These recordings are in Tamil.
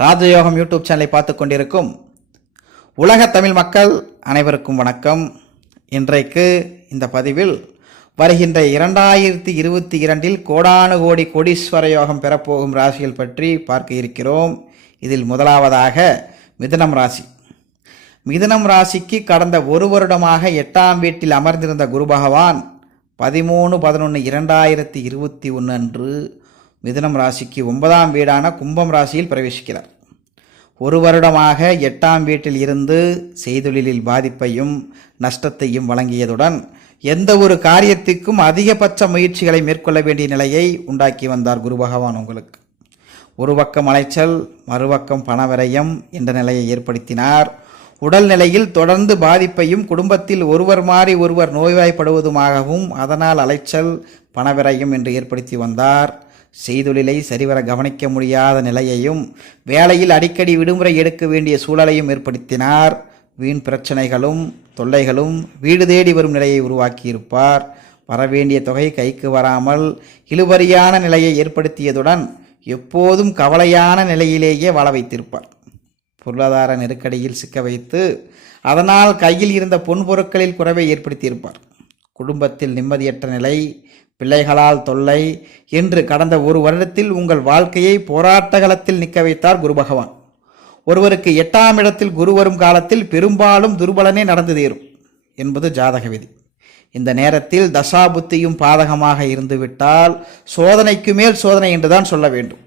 ராஜயோகம் யூடியூப் சேனலை பார்த்து கொண்டிருக்கும் உலக தமிழ் மக்கள் அனைவருக்கும் வணக்கம். இன்றைக்கு இந்த பதிவில் வருகின்ற இரண்டாயிரத்தி இருபத்தி இரண்டில் கோடானு கோடி கோடீஸ்வர யோகம் பெறப்போகும் ராசிகள் பற்றி பார்க்க இருக்கிறோம். இதில் முதலாவதாக மிதுனம் ராசி. மிதுனம் ராசிக்கு கடந்த ஒரு வருடமாக எட்டாம் வீட்டில் அமர்ந்திருந்த குரு பகவான் பதிமூணு பதினொன்று இரண்டாயிரத்தி இருபத்தி ஒன்று அன்று மிதுனம் ராசிக்கு ஒன்பதாம் வீடான கும்பம் ராசியில் பிரவேசிக்கிறார். ஒரு வருடமாக எட்டாம் வீட்டில் இருந்து செய்தொழிலில் பாதிப்பையும் நஷ்டத்தையும் வழங்கியதுடன் எந்த ஒரு காரியத்திற்கும் அதிகபட்ச முயற்சிகளை மேற்கொள்ள வேண்டிய நிலையை உண்டாக்கி வந்தார் குரு பகவான் உங்களுக்கு. ஒரு பக்கம் அலைச்சல் மறுபக்கம் பணவிரயம் என்ற நிலையை ஏற்படுத்தினார். உடல்நிலையில் தொடர்ந்து பாதிப்பையும் குடும்பத்தில் ஒருவர் மாறி ஒருவர் நோய்வாய்ப்படுவதுமாகவும் அதனால் அலைச்சல் பணவிரயம் என்று ஏற்படுத்தி வந்தார். செய்தொழிலை சரிவர கவனிக்க முடியாத நிலையையும் வேலையில் அடிக்கடி விடுமுறை எடுக்க வேண்டிய சூழலையும் ஏற்படுத்தினார். வீண் பிரச்சனைகளும் தொல்லைகளும் வீடு தேடி வரும் நிலையை உருவாக்கியிருப்பார். வரவேண்டிய தொகை கைக்கு வராமல் இழுபறியான நிலையை ஏற்படுத்தியதுடன் எப்போதும் கவலையான நிலையிலேயே வாழ வைத்திருப்பார். பொருளாதார நெருக்கடியில் சிக்க வைத்து அதனால் கையில் இருந்த பொன்பொருட்களில் குறைவை ஏற்படுத்தியிருப்பார். குடும்பத்தில் நிம்மதியற்ற நிலை பிள்ளைகளால் தொல்லை என்று கடந்த ஒரு வருடத்தில் உங்கள் வாழ்க்கையை போராட்டகளத்தில் நிற்க வைத்தார் குரு பகவான். ஒருவருக்கு எட்டாம் இடத்தில் குரு வரும் காலத்தில் பெரும்பாலும் துர்பலனே நடந்து தேரும் என்பது ஜாதக விதி. இந்த நேரத்தில் தசாபுத்தியும் பாதகமாக இருந்துவிட்டால் சோதனைக்கு மேல் சோதனை என்றுதான் சொல்ல வேண்டும்.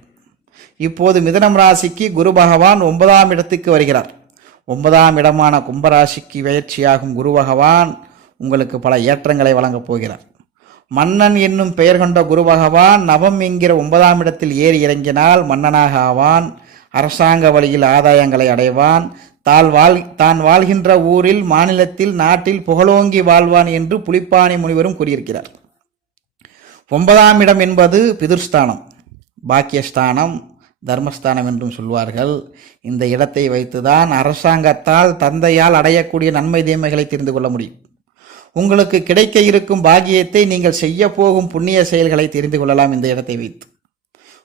இப்போது மிதனம் ராசிக்கு குரு பகவான் ஒன்பதாம் இடத்துக்கு வருகிறார். ஒன்பதாம் இடமான கும்பராசிக்கு பயிற்சியாகும் குரு பகவான் உங்களுக்கு பல ஏற்றங்களை வழங்கப் போகிறார். மன்னன் என்னும் பெயர் கொண்ட குரு பகவான் நவம் என்கிற ஒன்பதாம் இடத்தில் ஏறி இறங்கினால் மன்னனாக ஆவான். அரசாங்க வழியில் ஆதாயங்களை அடைவான். தால் வாழ் தான் வாழ்கின்ற ஊரில் மாநிலத்தில் நாட்டில் புகழோங்கி வாழ்வான் என்று புலிப்பாணி முனிவரும் கூறியிருக்கிறார். ஒன்பதாம் இடம் என்பது பிதுர்ஸ்தானம். பாக்கியஸ்தானம் தர்மஸ்தானம் என்றும் சொல்வார்கள். இந்த இடத்தை வைத்துதான் அரசாங்கத்தால் தந்தையால் அடையக்கூடிய நன்மை தீமைகளை தெரிந்து கொள்ள முடியும். உங்களுக்கு கிடைக்க இருக்கும் பாக்கியத்தை நீங்கள் செய்ய போகும் புண்ணிய செயல்களை தெரிந்து கொள்ளலாம் இந்த இடத்தை வைத்து.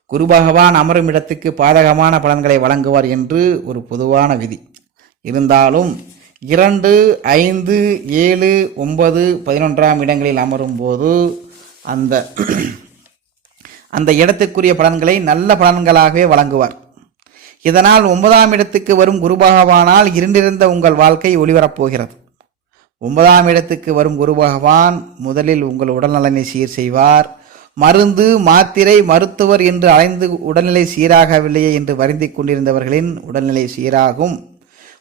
குரு பகவான் அமரும் இடத்துக்கு பாதகமான பலன்களை வழங்குவார் என்று ஒரு பொதுவான விதி. இருந்தாலும் இரண்டு ஐந்து ஏழு ஒன்பது பதினொன்றாம் இடங்களில் அமரும் போது அந்த அந்த இடத்துக்குரிய பலன்களை நல்ல பலன்களாகவே வழங்குவார். இதனால் ஒன்பதாம் இடத்துக்கு வரும் குரு பகவானால் இருண்டிருந்த உங்கள் வாழ்க்கை ஒளிவரப் போகிறது. ஒன்பதாம் இடத்துக்கு வரும் குரு பகவான் முதலில் உங்கள் உடல்நலனை சீர் செய்வார். மருந்து மாத்திரை மருத்துவர் என்று அலைந்து உடல்நிலை சீராகவில்லையே என்று வருந்திக் கொண்டிருந்தவர்களின் உடல்நிலை சீராகும்.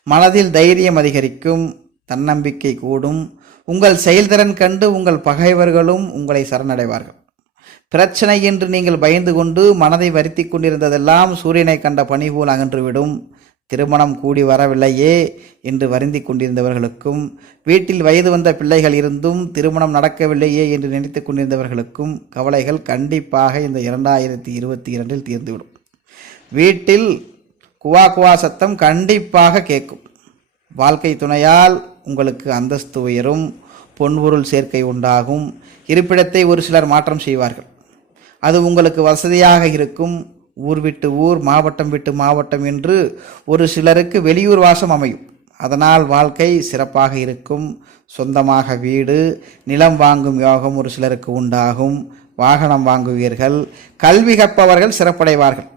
மனதில் தைரியம் அதிகரிக்கும் தன்னம்பிக்கை கூடும். உங்கள் செயல்திறன் கண்டு உங்கள் பகைவர்களும் உங்களை சரணடைவார்கள். பிரச்சனை என்று நீங்கள் பயந்து கொண்டு மனதை வருத்தி கொண்டிருந்ததெல்லாம் சூரியனை கண்ட பனி போல் அகன்றுவிடும் திருமணம் கூடி வரவில்லையே என்று வருந்தி கொண்டிருந்தவர்களுக்கும் வீட்டில் வயது வந்த பிள்ளைகள் இருந்தும் திருமணம் நடக்கவில்லையே என்று நினைத்து கொண்டிருந்தவர்களுக்கும் கவலைகள் கண்டிப்பாக இந்த இரண்டாயிரத்தி இருபத்தி இரண்டில் தீர்ந்துவிடும். வீட்டில் குவா குவா சத்தம் கண்டிப்பாக கேட்கும். வாழ்க்கை துணையால் உங்களுக்கு அந்தஸ்து உயரும் பொன்பொருள் சேர்க்கை உண்டாகும் இருப்பிடத்தை ஒரு சிலர் மாற்றம் செய்வார்கள். அது உங்களுக்கு வசதியாக இருக்கும் ஊர் விட்டு ஊர் மாவட்டம் விட்டு மாவட்டம் என்று ஒரு சிலருக்கு வெளியூர் வாசம் அமையும். அதனால் வாழ்க்கை சிறப்பாக இருக்கும். சொந்தமாக வீடு நிலம் வாங்கும் யோகம் ஒரு சிலருக்கு உண்டாகும். வாகனம் வாங்குவீர்கள். கல்வி கற்பவர்கள் சிறப்படைவார்கள்.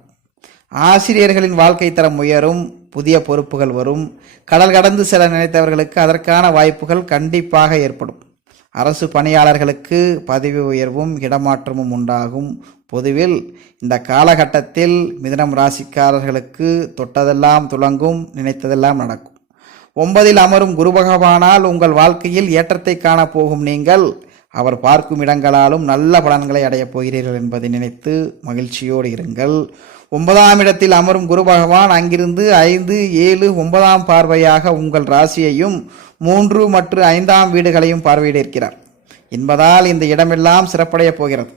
ஆசிரியர்களின் வாழ்க்கை தரம் உயரும். புதிய பொறுப்புகள் வரும். கடல் கடந்து செல்ல நினைத்தவர்களுக்கு அதற்கான வாய்ப்புகள் கண்டிப்பாக ஏற்படும். அரசு பணியாளர்களுக்கு பதவி உயர்வும் இடமாற்றமும் உண்டாகும். பொதுவில் இந்த காலகட்டத்தில் மிதனம் ராசிக்காரர்களுக்கு தொட்டதெல்லாம் துலங்கும் நினைத்ததெல்லாம் நடக்கும். ஒன்பதில் அமரும் குரு பகவானால் உங்கள் வாழ்க்கையில் ஏற்றத்தை காணப் போகும் நீங்கள். அவர் பார்க்கும் இடங்களாலும் நல்ல பலன்களை அடையப் போகிறீர்கள் என்பதை நினைத்து மகிழ்ச்சியோடு இருங்கள். ஒன்பதாம் இடத்தில் அமரும் குரு பகவான் அங்கிருந்து ஐந்து ஏழு ஒன்பதாம் பார்வையாக உங்கள் ராசியையும் மூன்று மற்றும் ஐந்தாம் வீடுகளையும் பார்வையிட இருக்கிறார் என்பதால் இந்த இடமெல்லாம் சிறப்படைய போகிறது.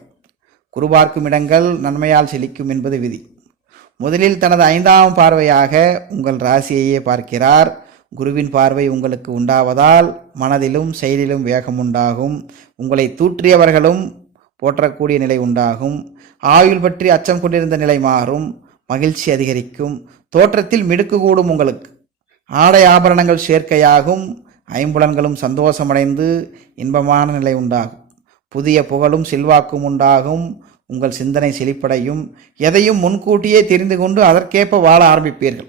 குரு பார்க்கும் இடங்கள் நன்மையால் செழிக்கும் என்பது விதி. முதலில் தனது ஐந்தாம் பார்வையாக உங்கள் ராசியையே பார்க்கிறார். குருவின் பார்வை உங்களுக்கு உண்டாவதால் மனதிலும் செயலிலும் வேகம் உண்டாகும் உங்களை தூற்றியவர்களும் போற்றக்கூடிய நிலை உண்டாகும். ஆயுள் பற்றி அச்சம் கொண்டிருந்த நிலை மாறும். மகிழ்ச்சி அதிகரிக்கும். தோற்றத்தில் மிடுக்கு கூடும் உங்களுக்கு. ஆடை ஆபரணங்கள் சேர்க்கையாகும். ஐம்புலன்களும் சந்தோஷமடைந்து இன்பமான நிலை உண்டாகும். புதிய புகழும் செல்வாக்கும் உண்டாகும். உங்கள் சிந்தனை செழிப்படையும். எதையும் முன்கூட்டியே தெரிந்து கொண்டு அதற்கேற்ப வாழ ஆரம்பிப்பீர்கள்.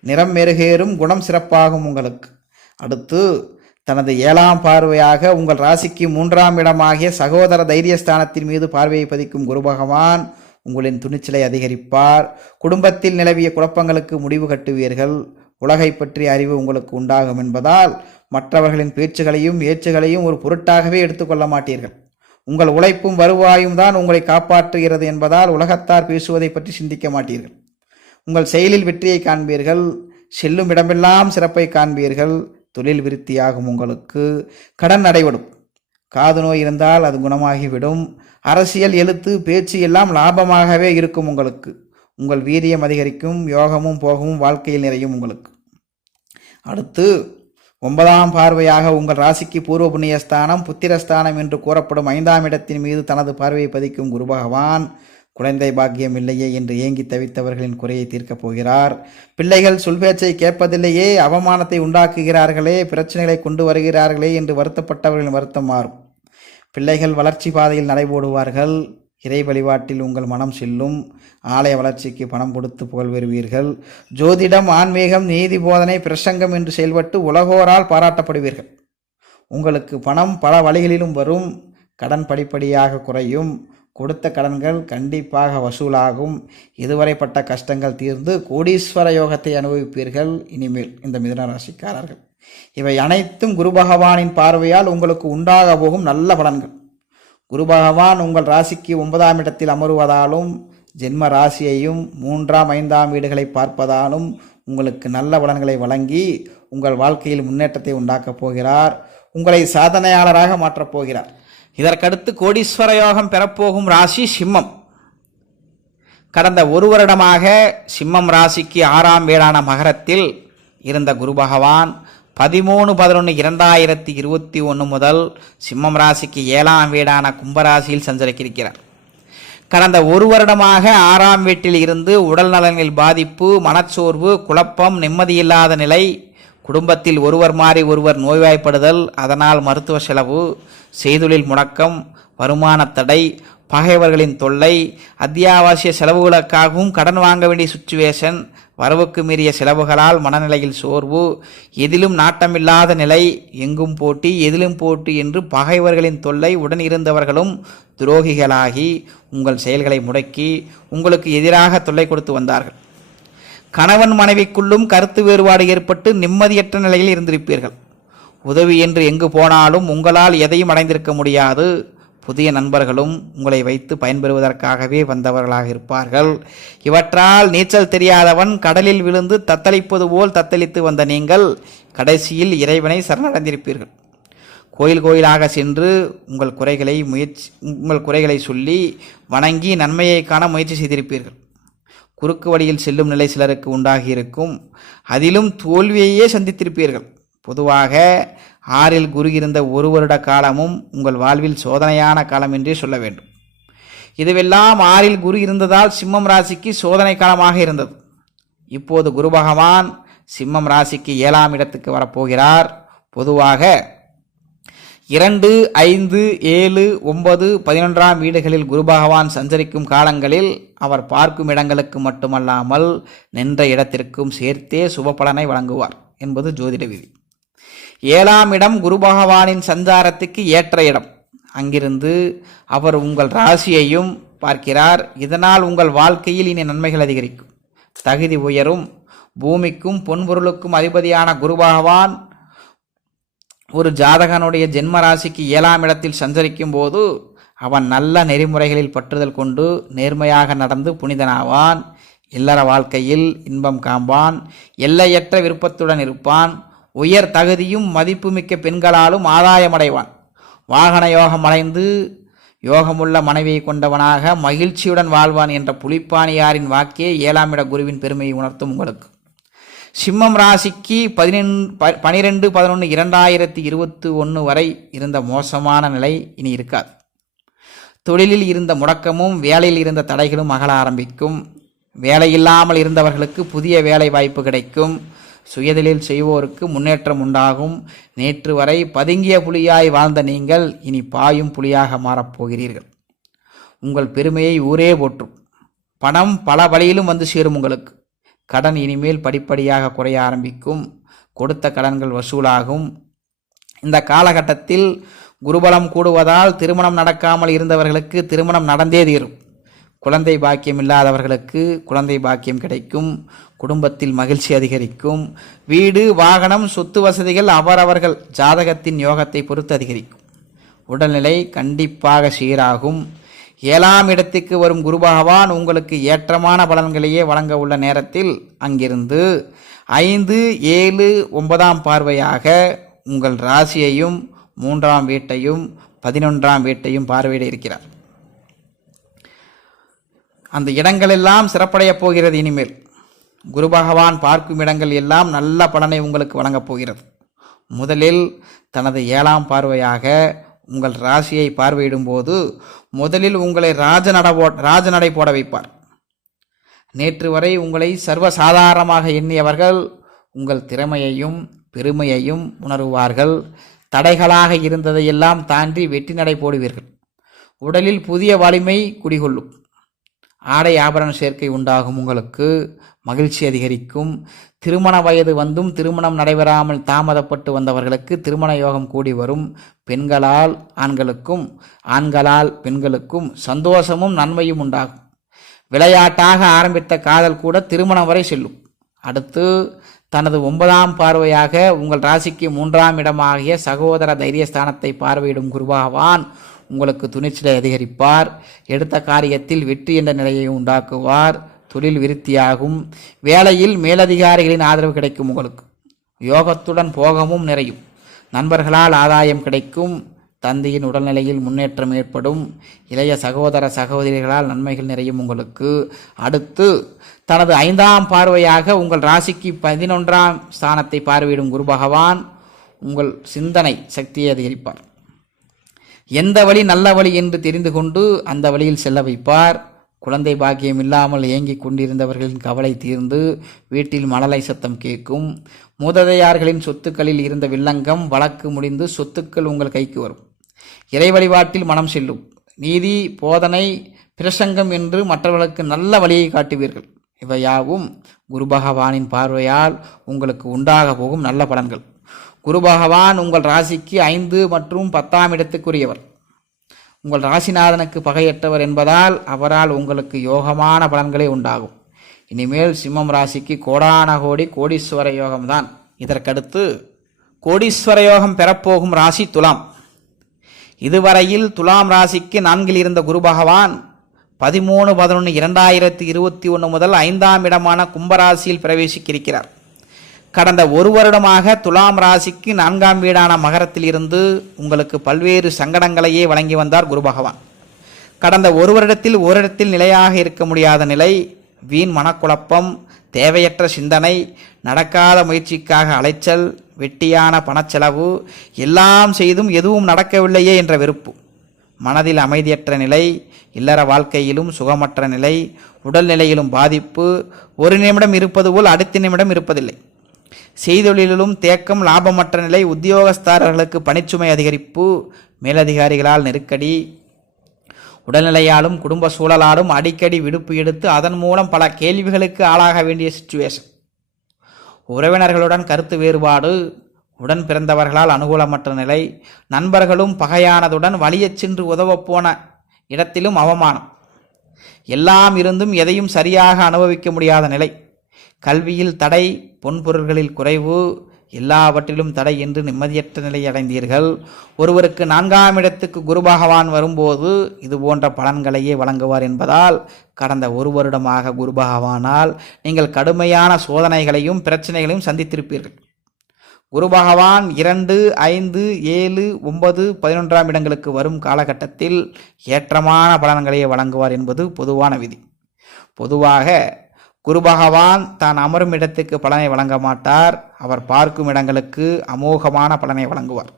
நிறம் மெருகேறும். குணம் சிறப்பாகும் உங்களுக்கு. அடுத்து தனது ஏழாம் பார்வையாக உங்கள் ராசிக்கு மூன்றாம் இடமாகிய சகோதர தைரியஸ்தானத்தின் மீது பார்வையை பதிக்கும் குரு பகவான் உங்களின் துணிச்சலை அதிகரிப்பார். குடும்பத்தில் நிலவிய குழப்பங்களுக்கு முடிவு கட்டுவீர்கள். உலகை பற்றிய அறிவு உங்களுக்கு உண்டாகும் என்பதால் மற்றவர்களின் பேச்சுகளையும் ஏச்சுகளையும் ஒரு பொருட்டாகவே எடுத்துக்கொள்ள மாட்டீர்கள். உங்கள் உழைப்பும் வருவாயும் தான் உங்களை காப்பாற்றுகிறது என்பதால் உலகத்தார் பேசுவதை பற்றி சிந்திக்க மாட்டீர்கள். உங்கள் செயலில் வெற்றியை காண்பீர்கள். செல்லும் இடமெல்லாம் சிறப்பை காண்பீர்கள். தொழில் விருத்தியாகும் உங்களுக்கு. கடன் நடைபெறும். காது நோய் இருந்தால் அது குணமாகிவிடும். அரசியல் எழுத்து பேச்சு எல்லாம் லாபமாகவே இருக்கும் உங்களுக்கு. உங்கள் வீரியம் அதிகரிக்கும் யோகமும் போகமும் வாழ்க்கையில் நிறையும் உங்களுக்கு. அடுத்து ஒன்பதாம் பார்வையாக உங்கள் ராசிக்கு பூர்வ புண்ணியஸ்தானம் புத்திரஸ்தானம் என்று கூறப்படும் ஐந்தாம் இடத்தின் மீது தனது பார்வையை பதிக்கும் குரு பகவான். குழந்தை பாக்கியம் இல்லையே என்று ஏங்கி தவித்தவர்களின் குறையை தீர்க்கப் போகிறார். பிள்ளைகள் சொல்பேச்சை கேட்பதில்லையே அவமானத்தை உண்டாக்குகிறார்களே பிரச்சனைகளை கொண்டு வருகிறார்களே என்று வருத்தப்பட்டவர்களின் வருத்தம் மாறும். பிள்ளைகள் வளர்ச்சி பாதையில் நடைபோடுவார்கள். இறை வழிபாட்டில் உங்கள் மனம் செல்லும். ஆலய வளர்ச்சிக்கு பணம் கொடுத்து புகழ் பெறுவீர்கள். ஜோதிடம் ஆன்மீகம் நீதி போதனை பிரசங்கம் என்று செயல்பட்டு உலகோரால் பாராட்டப்படுவீர்கள். உங்களுக்கு பணம் பல வழிகளிலும் வரும். கடன் படிப்படியாக குறையும். கொடுத்த கடன்கள் கண்டிப்பாக வசூலாகும். இதுவரைப்பட்ட கஷ்டங்கள் தீர்ந்து கோடீஸ்வர யோகத்தை அனுபவிப்பீர்கள். இனிமேல் இந்த மிதுன ராசிக்காரர்கள். இவை அனைத்தும் குரு பகவானின் பார்வையால் உங்களுக்கு உண்டாக போகும் நல்ல பலன்கள். குரு பகவான் உங்கள் ராசிக்கு ஒன்பதாம் இடத்தில் அமருவதாலும் ஜென்ம ராசியையும் மூன்றாம் ஐந்தாம் வீடுகளை பார்ப்பதாலும் உங்களுக்கு நல்ல பலன்களை வழங்கி உங்கள் வாழ்க்கையில் முன்னேற்றத்தை உண்டாக்கப் போகிறார். உங்களை சாதனையாளராக மாற்றப் போகிறார். இதற்கடுத்து கோடீஸ்வர யோகம் பெறப்போகும் ராசி சிம்மம். கடந்த ஒரு வருடமாக சிம்மம் ராசிக்கு ஆறாம் வீடான மகரத்தில் இருந்த குரு பகவான் பதிமூணு பதினொன்று இரண்டாயிரத்தி இருபத்தி ஒன்று முதல் சிம்மம் ராசிக்கு ஏழாம் வீடான கும்பராசியில் சஞ்சரிக்கிறார் கடந்த ஒரு வருடமாக ஆறாம் வீட்டில் இருந்து உடல் நலனில் பாதிப்பு மனச்சோர்வு குழப்பம் நிம்மதியில்லாத நிலை குடும்பத்தில் ஒருவர் மாறி ஒருவர் நோய்வாய்ப்படுதல் அதனால் மருத்துவ செலவு செய்தொழில் முடக்கம் வருமான தடை பகைவர்களின் தொல்லை அத்தியாவசிய செலவுகளுக்காகவும் கடன் வாங்க வேண்டிய சுச்சுவேஷன் வரவுக்கு மீறிய செலவுகளால் மனநிலையில் சோர்வு எதிலும் நாட்டமில்லாத நிலை எங்கும் போட்டி எதிலும் போட்டி என்று பகைவர்களின் தொல்லை உடன் இருந்தவர்களும் துரோகிகளாகி உங்கள் செயல்களை முடக்கி உங்களுக்கு எதிராக தொல்லை கொடுத்து வந்தார்கள். கணவன் மனைவிக்குள்ளும் கருத்து வேறுபாடு ஏற்பட்டு நிம்மதியற்ற நிலையில் இருந்திருப்பீர்கள். உதவி என்று எங்கு போனாலும் உங்களால் எதையும் அடைந்திருக்க முடியாது. புதிய நண்பர்களும் உங்களை வைத்து பயன்பெறுவதற்காகவே வந்தவர்களாக இருப்பார்கள். இவற்றால் நீச்சல் தெரியாதவன் கடலில் விழுந்து தத்தளிப்பது போல் தத்தளித்து வந்த நீங்கள் கடைசியில் இறைவனை சரணடைந்திருப்பீர்கள். கோயில் கோயிலாக சென்று உங்கள் குறைகளை முயற்சி உங்கள் குறைகளை சொல்லி வணங்கி நன்மையை காண முயற்சி செய்திருப்பீர்கள். குறுக்கு வழியில் செல்லும் நிலை சிலருக்கு உண்டாகியிருக்கும் அதிலும் தோல்வியையே சந்தித்திருப்பீர்கள். பொதுவாக ஆறில் குரு இருந்த ஒரு வருட காலமும் உங்கள் வாழ்வில் சோதனையான காலம் என்றே சொல்ல வேண்டும். இதுவெல்லாம் ஆறில் குரு இருந்ததால் சிம்மம் ராசிக்கு சோதனை காலமாக இருந்தது. இப்போது குரு பகவான் சிம்மம் ராசிக்கு ஏழாம் இடத்துக்கு வரப்போகிறார். பொதுவாக இரண்டு ஐந்து ஏழு ஒன்பது பதினொன்றாம் வீடுகளில் குரு பகவான் சஞ்சரிக்கும் காலங்களில் அவர் பார்க்கும் இடங்களுக்கு மட்டுமல்லாமல் நின்ற இடத்திற்கும் சேர்த்தே சுப பலனை வழங்குவார் என்பது ஜோதிட விதி. ஏழாம் இடம் குரு பகவானின் சஞ்சாரத்துக்கு ஏற்ற இடம். அங்கிருந்து அவர் உங்கள் ராசியையும் பார்க்கிறார். இதனால் உங்கள் வாழ்க்கையில் இனி நன்மைகள் அதிகரிக்கும். தகுதி உயரும். பூமிக்கும் பொன்பொருளுக்கும் அதிபதியான குரு பகவான் ஒரு ஜாதகனுடைய ஜென்ம ராசிக்கு ஏழாம் இடத்தில் சஞ்சரிக்கும் போது அவன் நல்ல நெறிமுறைகளில் பற்றுதல் கொண்டு நேர்மையாக நடந்து புனிதனாவான். இல்லற வாழ்க்கையில் இன்பம் காண்பான். எல்லையற்ற விருப்பத்துடன் இருப்பான். உயர் தகுதியும் மதிப்புமிக்க பெண்களாலும் ஆதாயமடைவான். வாகன யோகம் அடைந்து யோகமுள்ள மனைவியை கொண்டவனாக மகிழ்ச்சியுடன் வாழ்வான் என்ற புலிப்பாணியாரின் வாக்கே ஏழாம் இட குருவின் பெருமையை உணர்த்தும் உங்களுக்கு. சிம்மம் ராசிக்கு பதினெண் ப பனிரெண்டு பதினொன்று இரண்டாயிரத்தி இருபத்தி ஒன்று வரை இருந்த மோசமான நிலை இனி இருக்காது. தொழிலில் இருந்த முடக்கமும் வேலையில் இருந்த தடைகளும் அகல ஆரம்பிக்கும். வேலையில்லாமல் இருந்தவர்களுக்கு புதிய வேலை வாய்ப்பு கிடைக்கும். சுயதொழில் செய்வோருக்கு முன்னேற்றம் உண்டாகும். நேற்று வரை பதுங்கிய புலியாய் வாழ்ந்த நீங்கள் இனி பாயும் புலியாக மாறப்போகிறீர்கள் உங்கள் பெருமையை ஊரே போற்றும். பணம் பல வழியிலும் வந்து சேரும் உங்களுக்கு. கடன் இனிமேல் படிப்படியாக குறைய ஆரம்பிக்கும். கொடுத்த கடன்கள் வசூலாகும். இந்த காலகட்டத்தில் குருபலம் கூடுவதால் திருமணம் நடக்காமல் இருந்தவர்களுக்கு திருமணம் நடந்தே தீரும். குழந்தை பாக்கியம் இல்லாதவர்களுக்கு குழந்தை பாக்கியம் கிடைக்கும் குடும்பத்தில் மகிழ்ச்சி அதிகரிக்கும் வீடு வாகனம் சொத்து வசதிகள் அவரவர்கள் ஜாதகத்தின் யோகத்தை பொறுத்து அதிகரிக்கும். உடல்நிலை கண்டிப்பாக சீராகும். ஏழாம் இடத்துக்கு வரும் குரு பகவான் உங்களுக்கு ஏற்றமான பலன்களையே வழங்க உள்ள நேரத்தில் அங்கிருந்து ஐந்து ஏழு ஒன்பதாம் பார்வையாக உங்கள் ராசியையும் மூன்றாம் வீட்டையும் பதினொன்றாம் வீட்டையும் பார்வையிட இருக்கிறார். அந்த இடங்களெல்லாம் சிறப்படையப் போகிறது இனிமேல். குரு பகவான் பார்க்கும் இடங்கள் எல்லாம் நல்ல பலனை உங்களுக்கு வழங்கப் போகிறது. முதலில் தனது ஏழாம் பார்வையாக உங்கள் ராசியை பார்வையிடும்போது முதலில் உங்களை ராஜநட ராஜநடை போட வைப்பார். நேற்று வரை உங்களை சர்வசாதாரணமாக எண்ணியவர்கள் உங்கள் திறமையையும் பெருமையையும் உணருவார்கள். தடைகளாக இருந்ததையெல்லாம் தாண்டி வெற்றி நடை போடுவீர்கள். உடலில் புதிய வலிமை குடிகொள்ளும். ஆடை ஆபரண சேர்க்கை உண்டாகும் உங்களுக்கு. மகிழ்ச்சி அதிகரிக்கும். திருமண வயது வந்தும் திருமணம் நடைபெறாமல் தாமதப்பட்டு வந்தவர்களுக்கு திருமண யோகம் கூடி வரும். பெண்களால் ஆண்களுக்கும் ஆண்களால் பெண்களுக்கும் சந்தோஷமும் நன்மையும் உண்டாகும். விளையாட்டாக ஆரம்பித்த காதல் கூட திருமணம் வரை செல்லும். அடுத்து தனது ஒன்பதாம் பார்வையாக உங்கள் ராசிக்கு மூன்றாம் இடமாகிய சகோதர தைரியஸ்தானத்தை பார்வையிடும் குருபகவான் உங்களுக்கு துணிச்சலை அதிகரிப்பார். எடுத்த காரியத்தில் வெற்றி என்ற நிலையை உண்டாக்குவார். தொழில் விருத்தியாகும். வேலையில் மேலதிகாரிகளின் ஆதரவு கிடைக்கும் உங்களுக்கு. யோகத்துடன் போகமும் நிறையும். நண்பர்களால் ஆதாயம் கிடைக்கும். தந்தையின் உடல்நிலையில் முன்னேற்றம் ஏற்படும். இளைய சகோதர சகோதரிகளால் நன்மைகள் நிறையும் உங்களுக்கு. அடுத்து தனது ஐந்தாம் பார்வையாக உங்கள் ராசிக்கு பதினொன்றாம் ஸ்தானத்தை பார்வையிடும் குரு பகவான் உங்கள் சிந்தனை சக்தியை அதிகரிப்பார். எந்த வழி நல்ல வழி என்று தெரிந்து கொண்டு அந்த வழியில் செல்ல வைப்பார். குழந்தை பாக்கியம் இல்லாமல் ஏங்கிக் கொண்டிருந்தவர்களின் கவலை தீர்ந்து வீட்டில் மழலை சத்தம் கேட்கும். மூததையார்களின் சொத்துக்களில் இருந்த வில்லங்கம் வழக்கு முடிந்து சொத்துக்கள் உங்கள் கைக்கு வரும். இறை வழிபாட்டில் மனம் செல்லும். நீதி போதனை பிரசங்கம் என்று மற்றவர்களுக்கு நல்ல வழியை காட்டுவீர்கள். இவையாவும் குரு பகவானின் பார்வையால் உங்களுக்கு உண்டாக போகும் நல்ல பலன்கள். குரு பகவான் உங்கள் ராசிக்கு ஐந்து மற்றும் பத்தாம் இடத்துக்குரியவர். உங்கள் ராசிநாதனுக்கு பகையற்றவர் என்பதால் அவரால் உங்களுக்கு யோகமான பலன்களே உண்டாகும். இனிமேல் சிம்மம் ராசிக்கு கோடான கோடி கோடீஸ்வர யோகம்தான் இதற்கடுத்து கோடீஸ்வர யோகம் பெறப்போகும் ராசி துலாம். இதுவரையில் துலாம் ராசிக்கு நான்கில் இருந்த குரு பகவான் பதிமூணு பதினொன்று இரண்டாயிரத்தி இருபத்தி ஒன்று முதல் ஐந்தாம் இடமான கும்பராசியில் பிரவேசிக்கிறார் கடந்த ஒரு வருடமாக துலாம் ராசிக்கு நான்காம் வீடான மகரத்தில் இருந்து உங்களுக்கு பல்வேறு சங்கடங்களையே வழங்கி வந்தார் குரு பகவான். கடந்த ஒரு வருடத்தில் ஓரிடத்தில் நிலையாக இருக்க முடியாத நிலை வீண் மனக்குழப்பம் தேவையற்ற சிந்தனை நடக்காத முயற்சிக்காக அலைச்சல் வெட்டியான பணச்செலவு எல்லாம் செய்தும் எதுவும் நடக்கவில்லையே என்ற வெறுப்பு. மனதில் அமைதியற்ற நிலை இல்லற வாழ்க்கையிலும் சுகமற்ற நிலை உடல்நிலையிலும் பாதிப்பு ஒரு நிமிடம் இருப்பது போல் அடுத்த நிமிடம் இருப்பதில்லை. செய்தொழிலும் தேக்கம் லாபமற்ற நிலை உத்தியோகஸ்தாரர்களுக்கு பணிச்சுமை அதிகரிப்பு மேலதிகாரிகளால் நெருக்கடி. உடல்நிலையாலும் குடும்ப சூழலாலும் அடிக்கடி விடுப்பு எடுத்து அதன் மூலம் பல கேள்விகளுக்கு ஆளாக வேண்டிய சுச்சுவேஷன் உறவினர்களுடன் கருத்து வேறுபாடு உடன் பிறந்தவர்களால் அனுகூலமற்ற நிலை நண்பர்களும் பகையானதுடன் வலியச் சென்று உதவப்போன இடத்திலும் அவமானம். எல்லாம் இருந்தும் எதையும் சரியாக அனுபவிக்க முடியாத நிலை. கல்வியில் தடை பொன்பொருள்களில் குறைவு எல்லாவற்றிலும் தடை என்று நிம்மதியற்ற நிலை அடைந்தீர்கள். ஒருவருக்கு நான்காம் இடத்துக்கு குரு பகவான் வரும்போது இது போன்ற பலன்களையே வழங்குவார் என்பதால் கடந்த ஒரு வருடமாக குரு பகவானால் நீங்கள் கடுமையான சோதனைகளையும் பிரச்சனைகளையும் சந்தித்திருப்பீர்கள். குரு பகவான் இரண்டு ஐந்து ஏழு ஒன்பது பதினொன்றாம் இடங்களுக்கு வரும் காலகட்டத்தில் ஏற்றமான பலன்களையே வழங்குவார் என்பது பொதுவான விதி. பொதுவாக குரு பகவான் தான் அமரும் இடத்துக்கு பலனை வழங்க மாட்டார். அவர் பார்க்கும் இடங்களுக்கு அமோகமான பலனை வழங்குவார்.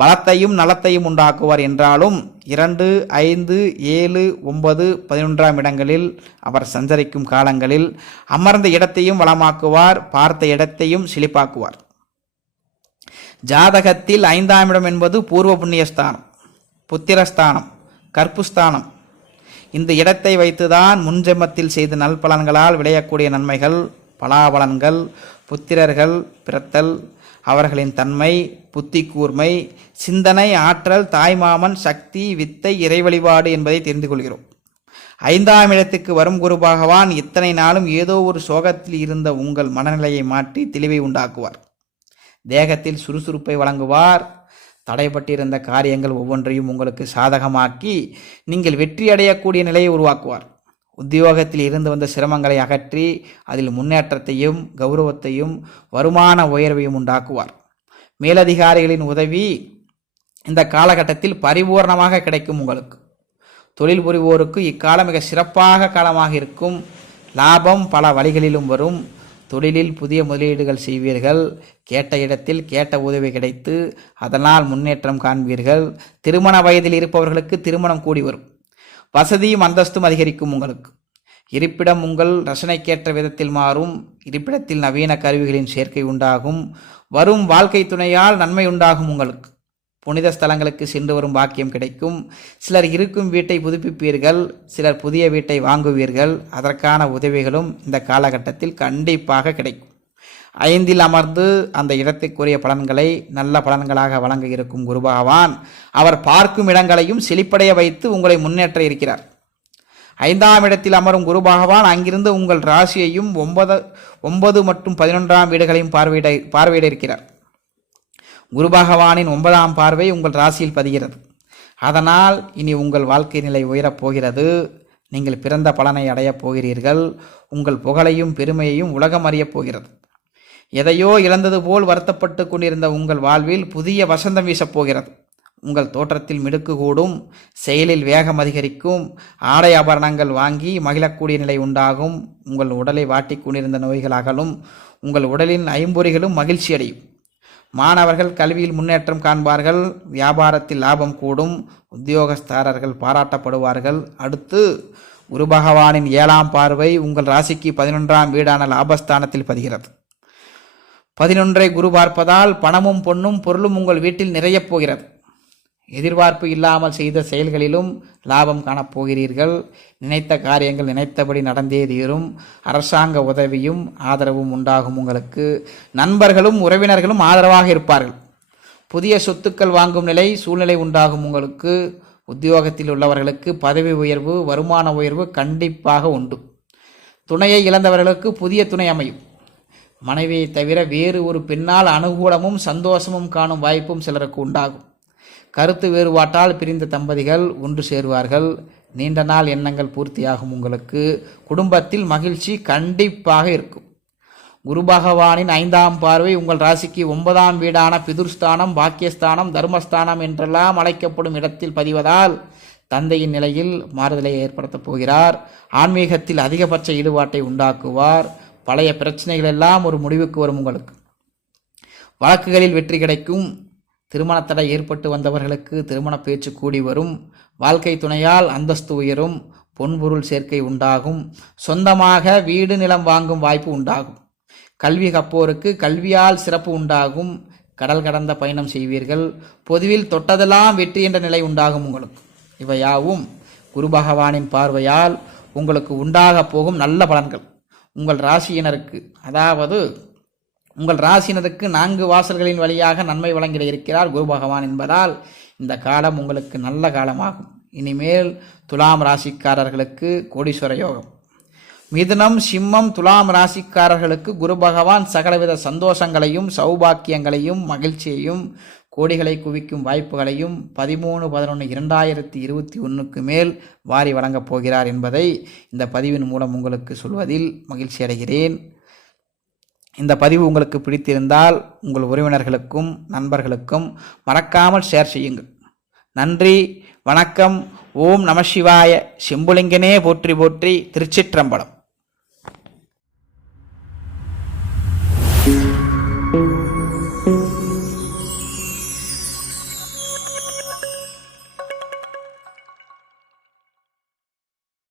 வளத்தையும் நலத்தையும் உண்டாக்குவார் என்றாலும் இரண்டு ஐந்து ஏழு ஒன்பது பதினொன்றாம் இடங்களில் அவர் சஞ்சரிக்கும் காலங்களில் அமர்ந்த இடத்தையும் வளமாக்குவார் பார்த்த இடத்தையும் செழிப்பாக்குவார். ஜாதகத்தில் ஐந்தாம் இடம் என்பது பூர்வ புண்ணியஸ்தானம் புத்திரஸ்தானம் கற்புஸ்தானம் இந்த இடத்தை வைத்துதான் முன்ஜென்மத்தில் செய்த நல்பலன்களால் விளையக்கூடிய நன்மைகள் பலாபலன்கள் புத்திரர்கள் பிறத்தல் அவர்களின் தன்மை புத்தி கூர்மை சிந்தனை ஆற்றல் தாய்மாமன் சக்தி வித்தை இறை வழிபாடு என்பதை தெரிந்து கொள்கிறோம். ஐந்தாம் இடத்துக்கு வரும் குரு பகவான் இத்தனை நாளும் ஏதோ ஒரு சோகத்தில் இருந்த உங்கள் மனநிலையை மாற்றி தெளிவை உண்டாக்குவார். தேகத்தில் சுறுசுறுப்பை வழங்குவார். தடைப்பட்டிருந்த காரியங்கள் ஒவ்வொன்றையும் உங்களுக்கு சாதகமாக்கி நீங்கள் வெற்றி அடையக்கூடிய நிலையை உருவாக்குவார். உத்தியோகத்தில் இருந்து வந்த சிரமங்களை அகற்றி அதில் முன்னேற்றத்தையும் கௌரவத்தையும் வருமான உயர்வையும் உண்டாக்குவார். மேலதிகாரிகளின் உதவி இந்த காலகட்டத்தில் பரிபூர்ணமாக கிடைக்கும் உங்களுக்கு. தொழில் புரிவோருக்கு இக்காலம் மிக சிறப்பாக காலமாக இருக்கும். லாபம் பல வழிகளிலும் வரும். தொழிலில் புதிய முதலீடுகள் செய்வீர்கள். கேட்ட இடத்தில் கேட்ட உதவி கிடைத்து அதனால் முன்னேற்றம் காண்பீர்கள். திருமண வயதில் இருப்பவர்களுக்கு திருமணம் கூடி வரும். வசதியும் அந்தஸ்தும் அதிகரிக்கும் உங்களுக்கு. இருப்பிடம் உங்கள் ரசனைக்கேற்ற விதத்தில் மாறும். இருப்பிடத்தில் நவீன கருவிகளின் சேர்க்கை உண்டாகும். வரும் வாழ்க்கை துணையால் நன்மை உண்டாகும் உங்களுக்கு. புனித ஸ்தலங்களுக்கு சென்று வரும் பாக்கியம் கிடைக்கும். சிலர் இருக்கும் வீட்டை புதுப்பிப்பீர்கள் சிலர் புதிய வீட்டை வாங்குவீர்கள். அதற்கான உதவிகளும் இந்த காலகட்டத்தில் கண்டிப்பாக கிடைக்கும். ஐந்தில் அமர்ந்து அந்த இடத்துக்குரிய பலன்களை நல்ல பலன்களாக வழங்க இருக்கும் குரு பகவான் அவர் பார்க்கும் இடங்களையும் செழிப்படைய வைத்து உங்களை முன்னேற்ற இருக்கிறார். ஐந்தாம் இடத்தில் அமரும் குரு பகவான் அங்கிருந்து உங்கள் ராசியையும் ஒன்பது ஒன்பது மற்றும் பதினொன்றாம் வீடுகளையும் பார்வையிட பார்வையிட இருக்கிறார். குரு பகவானின் ஒன்பதாம் பார்வை உங்கள் ராசியில் பதிகிறது. அதனால் இனி உங்கள் வாழ்க்கை நிலை உயரப் போகிறது. நீங்கள் பிறந்த பலனை அடையப் போகிறீர்கள். உங்கள் புகழையும் பெருமையையும் உலகம் அறியப் போகிறது. எதையோ இழந்தது போல் வருத்தப்பட்டு கொண்டிருந்த உங்கள் வாழ்வில் புதிய வசந்தம் வீசப் போகிறது. உங்கள் தோற்றத்தில் மிடுக்கு கூடும் செயலில் வேகம் அதிகரிக்கும் ஆடை ஆபரணங்கள் வாங்கி மகிழக்கூடிய நிலை உண்டாகும். உங்கள் உடலை வாட்டிக் கொண்டிருந்த நோய்கள் அகலும் உங்கள் உடலின் ஐம்பொறிகளும் மகிழ்ச்சி அடையும் மாணவர்கள் கல்வியில் முன்னேற்றம் காண்பார்கள் வியாபாரத்தில் லாபம் கூடும் உத்தியோகஸ்தாரர்கள் பாராட்டப்படுவார்கள். அடுத்து குரு பகவானின் ஏழாம் பார்வை உங்கள் ராசிக்கு பதினொன்றாம் வீடான லாபஸ்தானத்தில் பதிகிறது. பதினொன்றை குரு பார்ப்பதால் பணமும் பொன்னும் பொருளும் உங்கள் வீட்டில் நிறையப் போகிறது. எதிர்பார்ப்பு இல்லாமல் செய்த செயல்களிலும் லாபம் காணப்போகிறீர்கள் நினைத்த காரியங்கள் நினைத்தபடி நடந்தே தீரும். அரசாங்க உதவியும் ஆதரவும் உண்டாகும் உங்களுக்கு. நண்பர்களும் உறவினர்களும் ஆதரவாக இருப்பார்கள். புதிய சொத்துக்கள் வாங்கும் நிலை சூழ்நிலை உண்டாகும் உங்களுக்கு. உத்தியோகத்தில் உள்ளவர்களுக்கு பதவி உயர்வு வருமான உயர்வு கண்டிப்பாக உண்டு. துணையை இழந்தவர்களுக்கு புதிய துணை அமையும். மனைவியை தவிர வேறு ஒரு பெண்ணால் அனுகூலமும் சந்தோஷமும் காணும் வாய்ப்பும் சிலருக்கு உண்டாகும். கருத்து வேறுபாட்டால் பிரிந்த தம்பதிகள் ஒன்று சேருவார்கள். நீண்ட நாள் எண்ணங்கள் பூர்த்தியாகும் உங்களுக்கு. குடும்பத்தில் மகிழ்ச்சி கண்டிப்பாக இருக்கும். குரு பகவானின் ஐந்தாம் பார்வை உங்கள் ராசிக்கு ஒன்பதாம் வீடான பிதுர்ஸ்தானம் பாக்கியஸ்தானம் தர்மஸ்தானம் என்றெல்லாம் அழைக்கப்படும் இடத்தில் பதிவதால் தந்தையின் நிலையில் மாறுதலை ஏற்படுத்தப் போகிறார். ஆன்மீகத்தில் அதிகபட்ச ஈடுபாட்டை உண்டாக்குவார். பழைய பிரச்சனைகள் எல்லாம் ஒரு முடிவுக்கு வரும் உங்களுக்கு. வழக்குகளில் வெற்றி கிடைக்கும். திருமண தடை ஏற்பட்டு வந்தவர்களுக்கு திருமண பேச்சு கூடி வரும். வாழ்க்கை துணையால் அந்தஸ்து உயரும். பொன்பொருள் சேர்க்கை உண்டாகும். சொந்தமாக வீடு நிலம் வாங்கும் வாய்ப்பு உண்டாகும். கல்வி கப்போருக்கு கல்வியால் சிறப்பு உண்டாகும். கடல் கடந்த பயணம் செய்வீர்கள். பொதுவில் தொட்டதெல்லாம் வெற்றி என்ற நிலை உண்டாகும் உங்களுக்கு. இவையாவும் குரு பகவானின் பார்வையால் உங்களுக்கு உண்டாக போகும் நல்ல பலன்கள். உங்கள் ராசியினருக்கு அதாவது உங்கள் ராசினருக்கு நான்கு வாசல்களின் வழியாக நன்மை வழங்கிட இருக்கிறார் குரு பகவான் என்பதால் இந்த காலம் உங்களுக்கு நல்ல காலமாகும். இனிமேல் துலாம் ராசிக்காரர்களுக்கு கோடீஸ்வர யோகம். மிதுனம் சிம்மம் துலாம் ராசிக்காரர்களுக்கு குரு பகவான் சகலவித சந்தோஷங்களையும் சௌபாக்கியங்களையும் மகிழ்ச்சியையும் கோடிகளை குவிக்கும் வாய்ப்புகளையும் பதிமூணு பதினொன்று இரண்டாயிரத்தி இருபத்தி ஒன்றுக்கு மேல் வாரி வழங்கப் போகிறார் என்பதை இந்த பதிவின் மூலம் உங்களுக்கு சொல்வதில் மகிழ்ச்சி அடைகிறேன் இந்த பதிவு உங்களுக்கு பிடித்திருந்தால் உங்கள் உறவினர்களுக்கும் நண்பர்களுக்கும் மறக்காமல் ஷேர் செய்யுங்கள். நன்றி வணக்கம். ஓம் நம சிவாய. செம்புலிங்கனே போற்றி போற்றி திருச்சிற்றம்பலம்.